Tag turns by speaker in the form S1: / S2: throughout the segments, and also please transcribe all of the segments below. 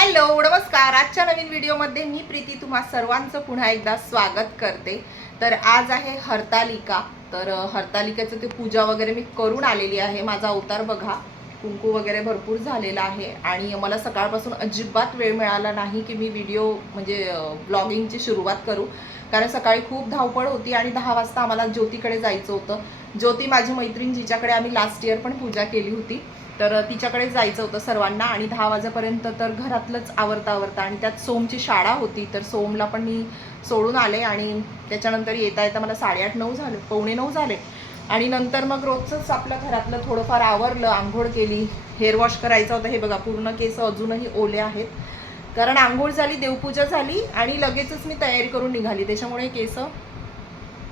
S1: Hello नमस्कार. आजच्या नवीन व्हिडिओमध्ये मी प्रीती तुम्हा सर्वांचं पुन्हा एकदा स्वागत करते. तर आज आहे हरतालिका. तर हरतालिकेचं ते पूजा वगैरे मी करून आलेली आहे. माझा अवतार बघा. कुंकू वगैरे भरपूर झालेला आहे. आणि मला सकाळपासून अजिबात वेळ मिळाला नाही की मी व्हिडिओ म्हणजे ब्लॉगिंगची सुरुवात करू. कारण सकाळी खूप धावपळ होती आणि दहा वाजता आम्हाला ज्योतीकडे जायचं होतं. ज्योती माझी मैत्रीण जिच्याकडे आम्ही लास्ट इयर पण पूजा केली होती. तर तिच्याकडे जायचं होतं सर्वांना आणि दहा वाजेपर्यंत तर घरातलंच आवरता आवरता आणि त्यात सोमची शाळा होती. तर सोमला पण मी सोडून आले आणि त्याच्यानंतर येता येता मला साडेआठ नऊ झाले पावणे नऊ झाले. आणि नंतर मग रोजचंच आपल्या घरातलं थोडंफार आवरलं आंघोळ केली हेअर वॉश करायचं होतं. हे बघा पूर्ण केस अजूनही ओले आहेत. कारण आंघोळ झाली देवपूजा झाली आणि लगेचच मी तयारी करून निघाली. त्याच्यामुळे केस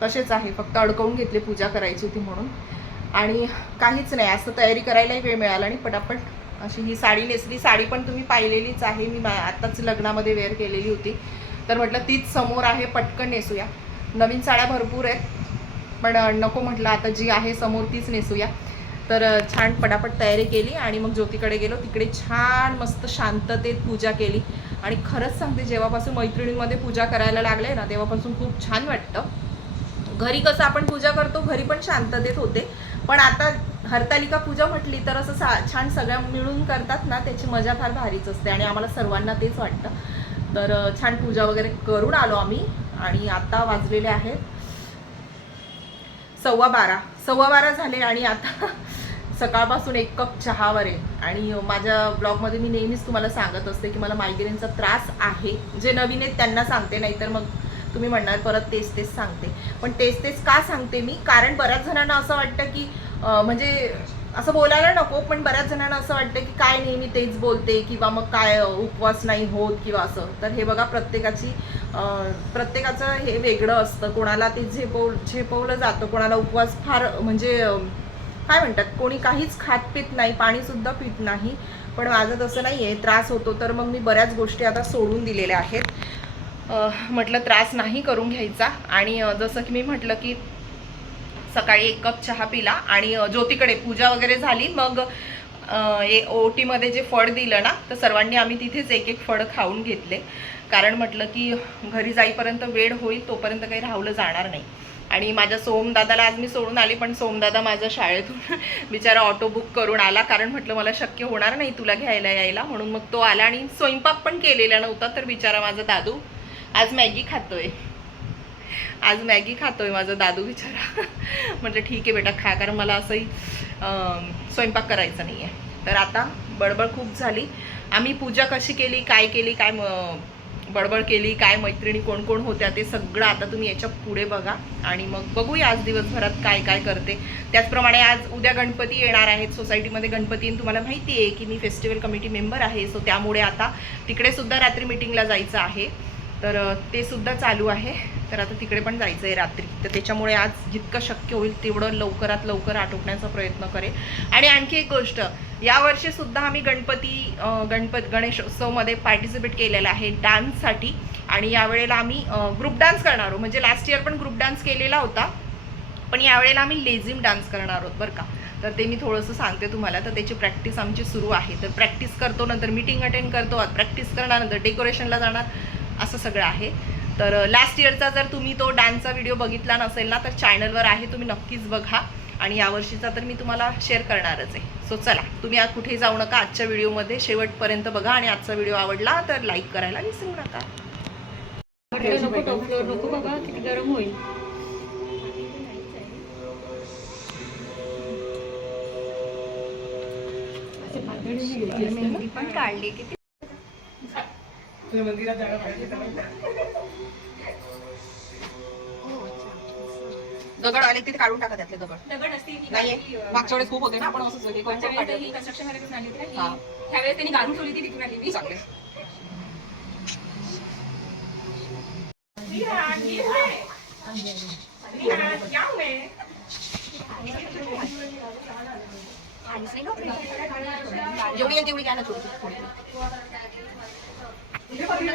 S1: तसेच आहे. फक्त अडकवून घेतले पूजा करायची होती म्हणून. आणि काहीच नाही असं तयारी करायलाही वेळ मिळाला आणि पटापट अशी ही साडी नेसली. साडी पण तुम्ही पाहिलेलीच आहे. मी मा- आत्ताच लग्नामध्ये वेअर केलेली होती. तर म्हटलं तीच समोर आहे पटकन नेसूया. नवीन साड्या भरपूर आहेत पण नको म्हटलं आता जी आहे समोर तीच नेसूया. तर छान पटापट तयारी केली आणि मग ज्योतीकडे गेलो. तिकडे छान मस्त शांततेत पूजा केली. आणि खरंच सांगते जेव्हापासून मैत्रिणींमध्ये पूजा करायला लागले ना तेव्हापासून खूप छान वाटतं. घरी कसं आपण पूजा करतो घरी पण शांततेत होते. पण आता हरतालिका पूजा म्हटली तर असं सा छान सगळ्या मिळून करतात ना त्याची मजा फार भारीच असते आणि आम्हाला सर्वांना तेच वाटतं. तर छान पूजा वगैरे करून आलो आम्ही आणि आता वाजलेले आहेत सव्वा बारा. सव्वा बारा झाले आणि आता सकाळपासून एक कप चहावर आहे आणि माझ्या ब्लॉगमध्ये मी नेहमीच तुम्हाला सांगत असते की मला मायग्रेनचा त्रास आहे. जे नवीन आहेत त्यांना सांगते नाहीतर मग तुम्ही म्हणणार परत तेच तेच सांगते. पण तेच तेच का सांगते मी? कारण बऱ्याच जणांना असं वाटतं की म्हणजे असं बोलायला नको पण बऱ्याच जणांना असं वाटतं की काय नेहमी तेच बोलते किंवा मग काय उपवास नाही होत किंवा असं. तर हे बघा प्रत्येकाची प्रत्येकाचं हे वेगळं असतं. कोणाला ते झेपव झेपवलं जातं. कोणाला उपवास फार म्हणजे काय म्हणतात? कोणी काहीच खात पित नाही पाणीसुद्धा पित नाही. पण माझं तसं नाही आहे त्रास होतो तर मग मी बऱ्याच गोष्टी आता सोडून दिलेल्या आहेत. म्हटलं त्रास नाही करून घ्यायचा. आणि जसं की मी म्हटलं की सकाळी एक कप चहा पिला आणि ज्योतीकडे पूजा वगैरे झाली. मग ए ओटीमध्ये जे फळ दिलं ना तर सर्वांनी आम्ही तिथेच एक एक फळ खाऊन घेतले. कारण म्हटलं की घरी जाईपर्यंत वेळ होईल तोपर्यंत काही राहुलं जाणार नाही. आणि माझ्या सोमदादाला आज मी सोडून आले पण सोमदादा माझ्या शाळेतून बिचारा ऑटो बुक करून आला. कारण म्हटलं मला शक्य होणार नाही तुला घ्यायला यायला. म्हणून मग तो आला आणि स्वयंपाक पण केलेला नव्हता. तर बिचारा माझा दादू आज मॅगी खातोय. आज मॅगी खातोय माझा दादू बिचारा. म्हटलं ठीक आहे बेटा खा. कारण मला असंही स्वयंपाक करायचा नाही आहे तर आता बडबड खूप झाली. आम्ही पूजा कशी केली काय केली काय म- बडबड केली काय मैत्रिणी कोण कोण होत्या ते सगळं आता तुम्ही याच्यापुढे बघा. आणि मग बघूया आज दिवसभरात काय काय करते. त्याचप्रमाणे आज उद्या गणपती येणार आहेत सोसायटीमध्ये. गणपती आणि तुम्हाला माहिती आहे की मी फेस्टिवल कमिटी मेंबर आहे सो त्यामुळे आता तिकडे सुद्धा रात्री मिटिंगला जायचं आहे. तर ते सुद्धा चालू आहे. तर आता तिकडे पण जायचं आहे रात्री. तर त्याच्यामुळे आज जितकं शक्य होईल तेवढं लवकरात लवकर आटोपण्याचा प्रयत्न करेल आणि आणखी एक गोष्ट यावर्षी सुद्धा आम्ही गणपती गणपत गणेशोत्सवमध्ये पार्टिसिपेट केलेलं आहे डान्ससाठी आणि यावेळेला आम्ही ग्रुप डान्स करणार आहोत. म्हणजे लास्ट इयर पण ग्रुप डान्स केलेला होता. पण यावेळेला आम्ही लेझिम डान्स करणार आहोत बरं का. तर ते मी थोडंसं सांगते तुम्हाला. तर त्याची प्रॅक्टिस आमची सुरू आहे. तर प्रॅक्टिस करतो नंतर मीटिंग अटेंड करतो. प्रॅक्टिस करणार नंतर डेकोरेशनला जाणार. असं सगळं आहे. तर लास्ट इयरचा जर तुम्ही तो डान्सचा व्हिडिओ बघितला नसेल ना तर चॅनलवर आहे तुम्ही नक्कीच बघा. आणि यावर्षीचा तर मी तुम्हाला शेअर करणारच आहे. सो चला तुम्ही आज कुठेही जाऊ नका आजच्या व्हिडिओमध्ये शेवटपर्यंत बघा आणि आजचा व्हिडिओ आवडला तर लाईक करायला विसरू नका.
S2: बाबा किती गरम होईल असे पातळ नाही
S1: काढली किती दगड आले तिथे काढून टाका त्यातले दगड
S3: दगड असते ही
S1: नाहीये
S3: गाडी, अं,
S1: मागच्या वेळेस खूप होते ना आपण असं सगळे
S3: मागच्या
S1: करून
S3: वेळेस ही
S1: काढले.
S3: construction वाल्याकडून आणली होती ना
S1: हा.
S3: ही. त्यावेळेस त्यांनी गाडून ठेवली ती तिथून आली मी
S1: चांगले जेवढी येईल तेवढी घ्या ना थोडी थोडी.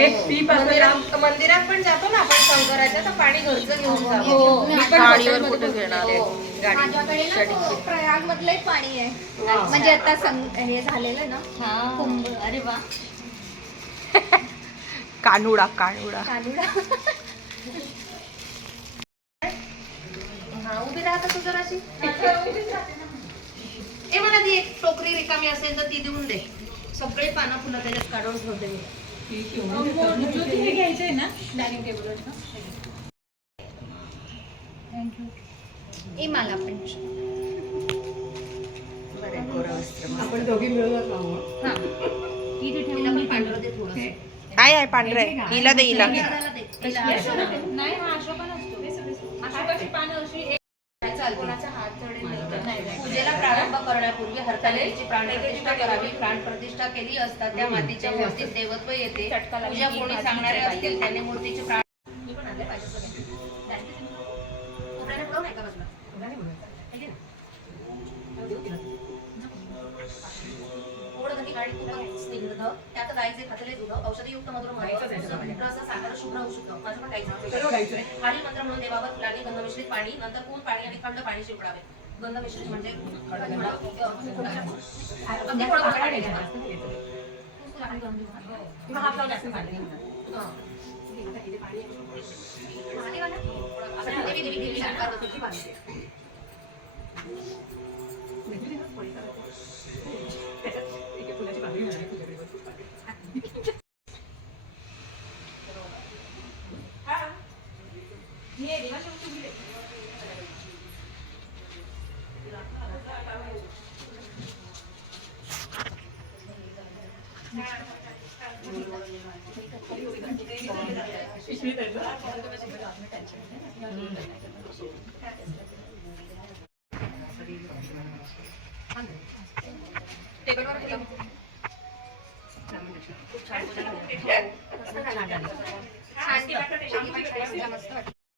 S4: मंदिरात मंदिरात पण जातो ना आपण शंकराच्या तर पाणी घरचं घेऊन जातो.
S2: हो
S1: गाडीवर कुठे घेणार आहे?
S5: माझ्याकडे ना प्रयाग मधलंही पाणी आहे. म्हणजे आता हे झालेलं ना
S2: हा.
S5: कुंभ.
S2: अरे वा.
S1: कानुडा कानुडा.
S5: कानुडा.
S4: हा उभी राहता तू जराशी. ए मला ती एक टोकरी रिकामी असेल तर ती देऊन दे. सगळे पानं फुलं त्याच्यात काढून ठेवते मी.
S5: ए मला पण
S2: इथे
S4: तिला पण पांढरं दे थोडंसं.
S1: काय आहे पांढरं आहे. हिला दे हिला.
S2: नाही हा अशोक नसतो अशोकाची पानं अशी
S4: काय चालतं? पूजेला प्रारंभ करण्यापूर्वी हरतालिकेची प्राणप्रतिष्ठा करावी. प्राणप्रतिष्ठा केली असता त्या मातीच्या मूर्तीत देवत्व येते. पूजा कोणी सांगणारे असतील त्यांनी मूर्तीची प्राण आणि त्यात गाईचे खातले दूध, औषधीयुक्त मधुर मध, रस, साखर, शुभ्र औषध. माझं पण गाईचं. खालील मंत्र म्हणून देवावर फुलांनी गंध मिश्रित पाणी. नंतर ऊन पाणी आणि थंड पाणी शिंपडावे गंध मिश्रित म्हणजे थोडं घट्ट पाणी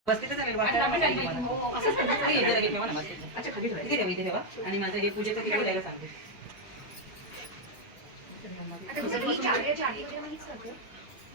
S4: मस्त आहे
S3: आणि माझं हे पूजेचं द्यायला सांगते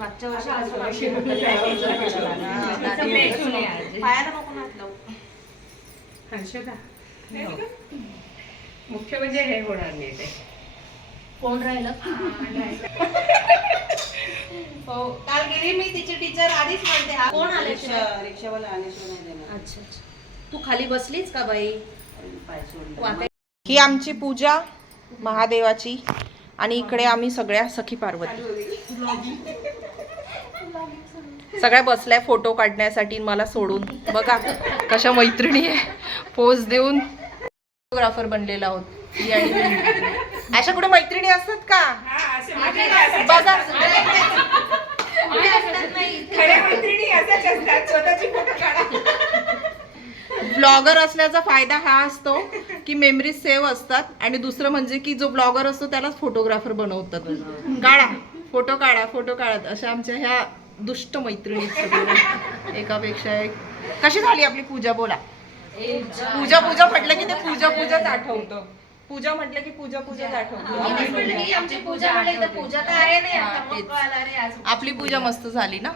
S4: मागच्या वर्षी पायाला हात.
S3: मुख्य म्हणजे हे होणार नाही ते.
S4: कोण राहिलं? हो काल गेली मी तिची टीचर आधीच म्हणते कोण आले
S3: रिक्षावाला
S4: अच्छा अच्छा. तू खाली बसलीच का बाई?
S1: ही आमची पूजा महादेवाची आणि इकडे आम्ही सगळ्या सखी पार्वती. सगळ्या बसल्या फोटो काढण्यासाठी मला सोडून. बघा कशा मैत्रिणी आहे. पोज देऊन फोटोग्राफर बनलेला आहोत. अशा कुठे मैत्रिणी असतात का? बघा. ब्लॉगर असल्याचा फायदा हा असतो की मेमरीज सेव्ह असतात आणि दुसरं म्हणजे की जो ब्लॉगर असतो त्यालाच फोटोग्राफर बनवतात. काढा. फोटो काढा फोटो काढा. अशा आमच्या ह्या दुष्ट मैत्रिणी. एकापेक्षा एक. कशी झाली आपली पूजा? बोला. पूजा पूजा म्हटलं की ते पूजा पूजाच आठवतं. पूजा म्हटलं की पूजा पूजाच आठवतं.
S4: ही
S1: आपली पूजा मस्त झाली ना?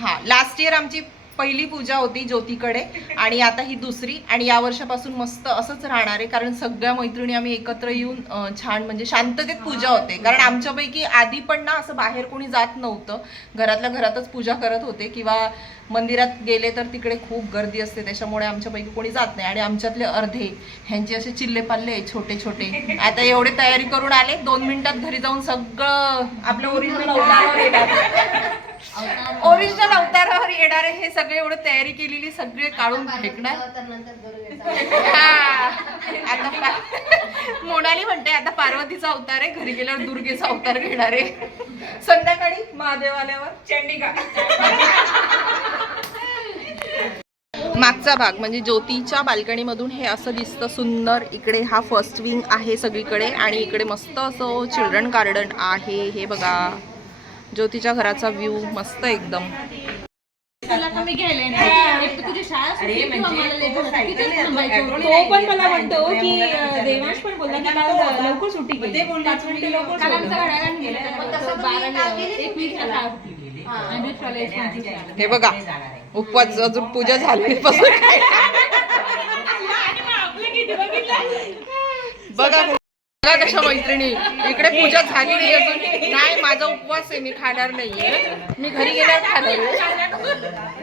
S1: हा. लास्ट इयर आमची पहिली पूजा होती ज्योतीकडे आणि आता ही दुसरी आणि या वर्षापासून मस्त असंच राहणार आहे. कारण सगळ्या मैत्रिणी आम्ही एकत्र येऊन छान म्हणजे शांततेत पूजा होते. कारण आमच्यापैकी आधी पण ना असं बाहेर कोणी जात नव्हतं. घरातल्या घरातच पूजा करत होते किंवा मंदिरात गेले तर तिकडे खूप गर्दी असते. त्याच्यामुळे आमच्यापैकी कोणी जात नाही. आणि आमच्यातले अर्धे ह्यांचे असे चिल्ले पाल्ले छोटे छोटे. आता एवढे तयारी करून आले. दोन मिनिटात घरी जाऊन सगळं आपलं ओरिजिनल ओरिजिनल अवतारावर येणारे हे सगळे एवढं तयारी केलेली सगळे काढून फेकणार. आता पा- मोनाली म्हणते आता पार्वतीचा अवतार आहे घरी गेल्यावर दुर्गेचा अवतार घेणार आहे. संध्याकाळी महादेव आल्यावर चंडिका. मागचा भाग म्हणजे ज्योतीच्या बाल्कनीमधून हे असं दिसतं सुंदर. इकडे हा फर्स्ट विंग आहे सगळीकडे आणि इकडे मस्त असं चिल्ड्रन गार्डन आहे. हे बघा. ज्योतीच्या घराचा व्ह्यू मस्त एकदम
S2: तुला कमी घ्यायला येणार. एक तर तुझी शाळा सुटली
S3: अरे
S2: किंवा मला
S3: म्हणजे तो
S2: थांबायचं.
S6: तो पण. मला म्हणतो की देवांश पण बोलला की काल. लवकर सुट्टी केली
S2: काल आमचा. घड्याळानं गेलं.
S4: मग तसं
S2: बारा
S4: गेले
S2: एक वीस. आणि शाळा.
S1: हे बघा उपवास अजून पूजा झाली बघा बघा कशा मैत्रिणी. इकडे पूजा झाली नाही अजून. नाही माझा उपवास आहे मी खाणार नाहीये. मी घरी गेल्यावर खाणार आहे.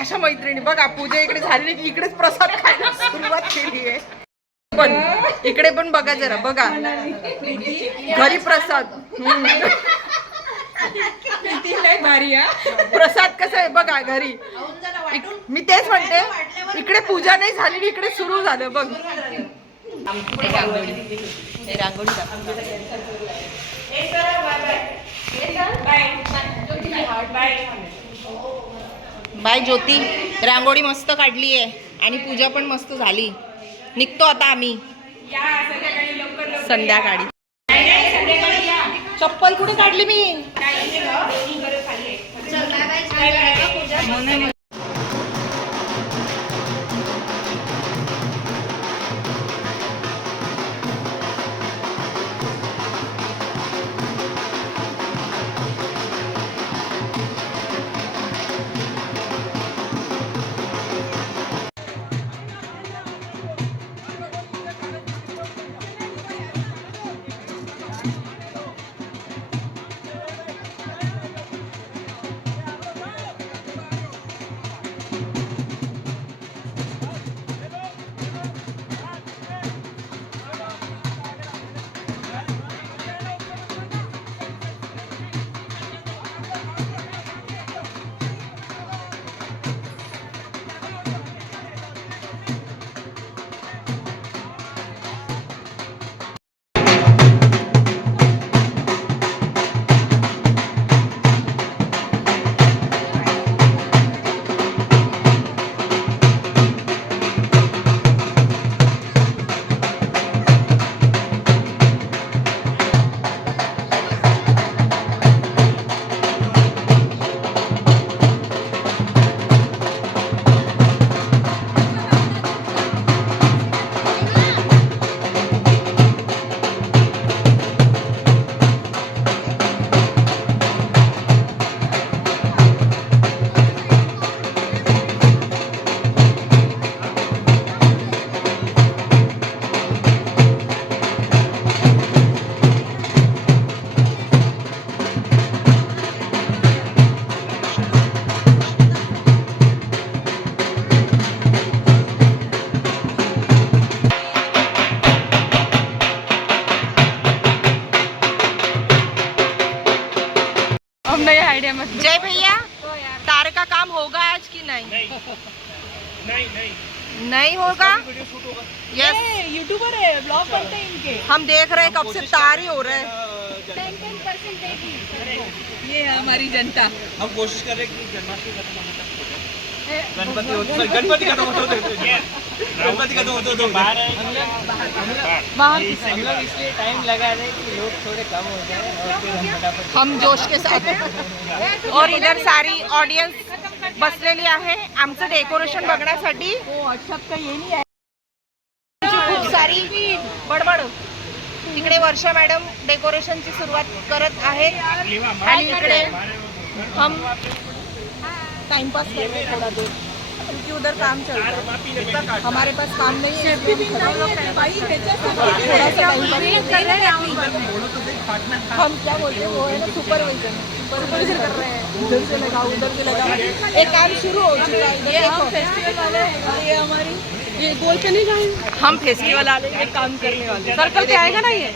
S1: अशा मैत्रिणी. बघा पूजा इकडे झाली नाही की इकडेच प्रसाद खायला सुरुवात केली आहे. पण इकडे पण बघा जरा बघा. घरी प्रसाद.
S6: भारी हा.
S1: प्रसाद कसा आहे बघा घरी. मी तेच म्हणते इकडे पूजा नाही झाली इकडे सुरू झालं बघ. हे रांगोळी. बाय ज्योती रांगोळी मस्त काढली आहे आणि पूजा पण मस्त झाली. निघतो आता आम्ही. संध्याकाळी चप्पल कुठे काढली मी?
S6: अब नया आइडिया मत
S1: जय भैया। तारे का काम होगा आज की नहीं?
S7: नहीं। नहीं
S1: नहीं। होगा?
S7: वीडियो होगा।
S1: यस
S6: यूट्यूबर है ब्लॉग बनते हैं इनके।
S1: हम देख रहे हैं कब से तार ही हो रहे हैं।
S6: ये है हमारी जनता।
S7: हम कोशिश कर रहे हैं कि जन्माष्टमी हो गणपति हो- sorry, गणपति खत्म होते होते गणपति खत्म होते होते
S6: वहाँ
S8: हम लोग इसलिए टाइम लगा रहे हैं कि लोग थोड़े कम हो जाए और फिर हम फटाफट
S1: हम जोश के साथ। और इधर सारी ऑडियन्स बसलेली आहे आमचं डेकोरेशन बघण्यासाठी आमची खूप सारी बडबड. तिकडे वर्षा मॅडम डेकोरेशनची सुरुवात करत आहेत. आणि इकडे हम टाइम पास कर रहे हैं थोड़ा देर। क्योंकि उधर काम चल रहा है। हमारे पास काम नहीं है इसलिए हम थोड़ा सा हम क्या बोलते हैं वो है ना सुपरविजन सुपरविजन कर रहे हैं। उधर से लगाओ उधर से लगाओ। एक काम शुरू हो चुका है। ये हम फेस्टिवल वाले ये हमारी ये गोल पे नहीं जाएँगे? हम फेस्टिवल वाले ये काम करने वाले सर्कल पे आएगा ना ये?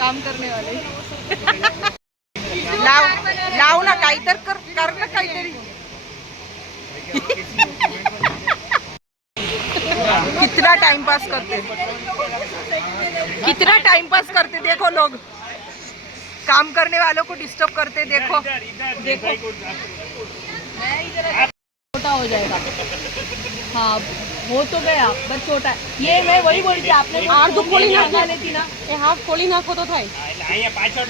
S1: काम करने वाले लाव लाव ना काही कर कर ना काहीतरी कितना टाइम पास करते कितना टाइम पास करते देखो लोग काम करने वालों को डिस्टर्ब करते देखो देखो छोटा हो जाएगा हाँ हो तो गया बस छोटा ये मैं वही बोली थी आपने अर्ध खोली नाखवाने थी ना એ હાફ ખોલી નાખો તો થાય
S2: અહીંયા પાછળ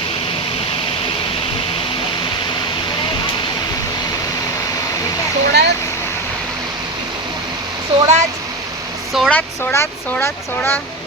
S1: સોળા સોળા સોળા સોળા